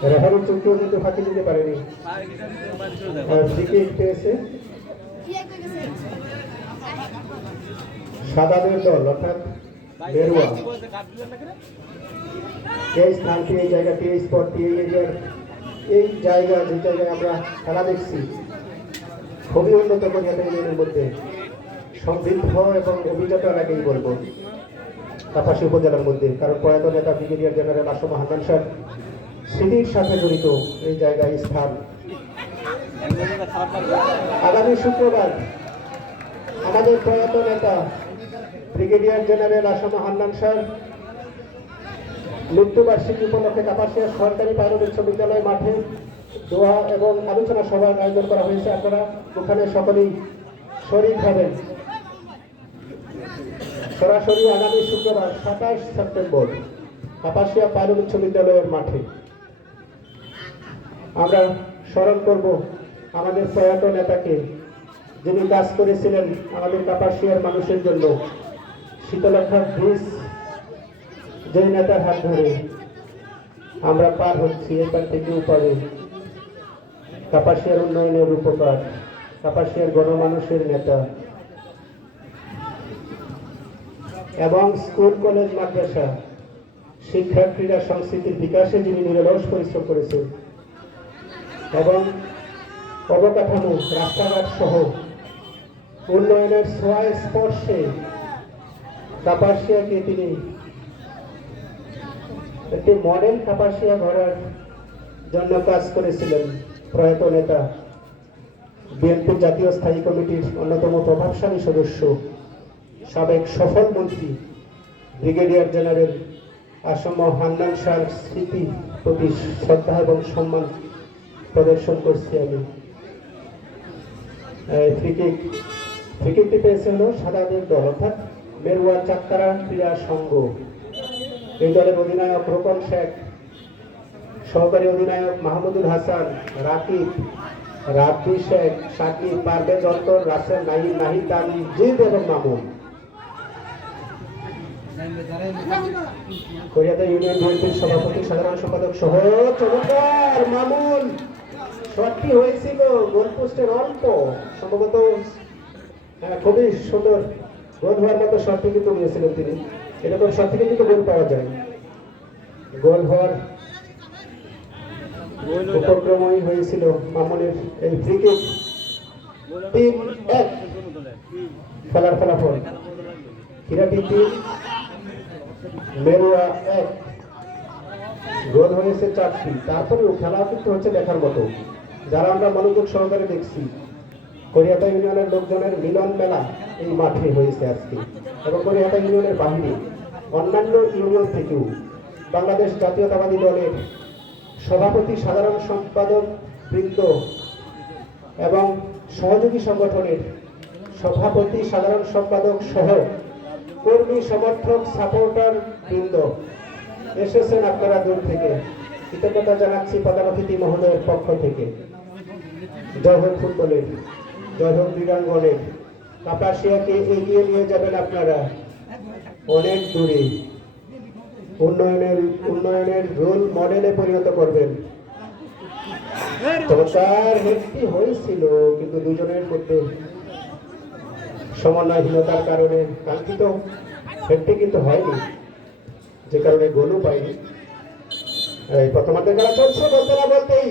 রেফারির চোখেও কিন্তু ফাঁকি দিতে পারেনি। উইকেট পেয়েছে সাদাদের দল অর্থাৎ বেরুয়া। এই স্থানটি, এই জায়গাটি, এই স্পটটি, এই এরিয়ার এই জায়গা, যে জায়গায় আমরা খেলা দেখছি, খুবই উন্নত করিয়াতে ইউনিয়নের মধ্যে সমৃদ্ধ এবং অভিজাত এলাকাই বলবো কাপাসী উপজেলার মধ্যে। কারণ প্রয়াত নেতা brigadier general Assam Hannan sir স্মৃতির সাথে জড়িত এই জায়গায় স্থান। আগামী শুক্রবার আমাদের প্রয়াত নেতা brigadier general Assam Hannan sir মৃত্যুবার্ষিকী উপলক্ষে কাপাসিয়া সরকারি প্রাথমিক বিদ্যালয় মাঠে দোয়া এবং আলোচনা সভার আয়োজন করা হয়েছে। আপনারা ওখানে সকলেই শরীক হবেন। সরাসরি আগামী শুক্রবার 27 সেপ্টেম্বর কাপাসিয়া প্রাথমিক উচ্চ বিদ্যালয়ের মাঠে আমরা স্মরণ করব আমাদের প্রয়াত নেতাকে, যিনি কাজ করেছিলেন আমাদের কাপাসিয়ার মানুষের জন্য। শীতলক্ষা ব্রিজ যে নেতার হাত ধরে আমরা পার হচ্ছি, এপার থেকে ওপারে, কাপাসিয়ার উন্নয়নের রূপকার, কাপাসিয়ার গণমানুষের নেতা এবং স্কুল কলেজ মাদ্রাসা শিক্ষা ক্রীড়া সংস্কৃতির বিকাশে যিনি নিরলস পরিশ্রম করেছেন এবং অবকাঠামো রাস্তাঘাট সহ উন্নয়নের ছোঁয়া স্পর্শে কাপাসিয়াকে তিনি একটি মডেল কাপাসিয়া গড়ার জন্য কাজ করেছিলেন। প্রয়াত নেতা বিএনপি জাতীয় স্থায়ী কমিটির অন্যতম প্রভাবশালী সদস্য, সাবেক সফল মন্ত্রী brigadier general Assam Hannan sir স্মৃতি প্রতি শ্রদ্ধা এবং সম্মান প্রদর্শন করছি আমি। ক্রিকেটটি পেয়েছে হল সাদাদের দল অর্থাৎ বেরুয়া চাক্কারা ক্রীড়া সংঘ। এই দলের অধিনায়ক রোকন শেখ, সহকারী অধিনায়ক মাহমুদুল হাসান, রাকিব, রাব্বি শেখ, সাকিব, পারভেজ অন্তর, রাসেল, নাহিদ, নাহিদ, তানজিদ এবং মামুন। করিয়াতে ইউনিয়ন বিএনপির সভাপতি, সাধারণ সম্পাদক সহ চমৎকার মামুন। শটটি হয়েছিল গোলপোস্টের অল্প, সম্ভবত খুবই সুন্দর গোল হওয়ার মতো শটটি কিন্তু নিয়েছিলেন তিনি। এরকম শট থেকে কিন্তু গোল পাওয়া যায়। গোল হওয়ার উপক্রমই হয়েছিল মামুনের এই ক্রিকেট। 3-1 খেলার ফলাফল। ক্রীড়াটি 3, বেরুয়া 1। গোল হয়েছে 4টি। তারপরেও খেলা কিন্তু হচ্ছে দেখার মতো। যারা আমরা মনোযোগ সহকারে দেখছি, করিয়াতা ইউনিয়নের লোকজনের মিলন মেলা এই মাঠে হয়েছে আজকে। এবং করিয়াতা ইউনিয়নের বাহিরে অন্যান্য ইউনিয়ন থেকেও বাংলাদেশ জাতীয়তাবাদী দলের সভাপতি, সাধারণ সম্পাদক বৃন্দ এবং সহযোগী সংগঠনের সভাপতি, সাধারণ সম্পাদক সহ কর্মী, সমর্থক, সাপোর্টার বৃন্দ এসেছেন আপনারা দূর থেকে। কৃতজ্ঞতা জানাচ্ছি প্রধান অতিথি মহোদয়ের পক্ষ থেকে। জয় হোক ফুটবলের, জয় হোক ক্রীড়াঙ্গনের। কাপাসিয়াকে এগিয়ে নিয়ে যাবেন আপনারা অনেক দূরে, উন্নয়নের রোল মডেলে পরিণত করবেন। চমৎকার হেডটি হয়েছিল, কিন্তু দুজনের মধ্যে সমন্বয়হীনতার কারণে কাঙ্ক্ষিত হেডটি কিন্তু হয়নি, যে কারণে গোলও পাইনি। এই প্রথমার্ধের খেলা চলছে, বলতে না বলতেই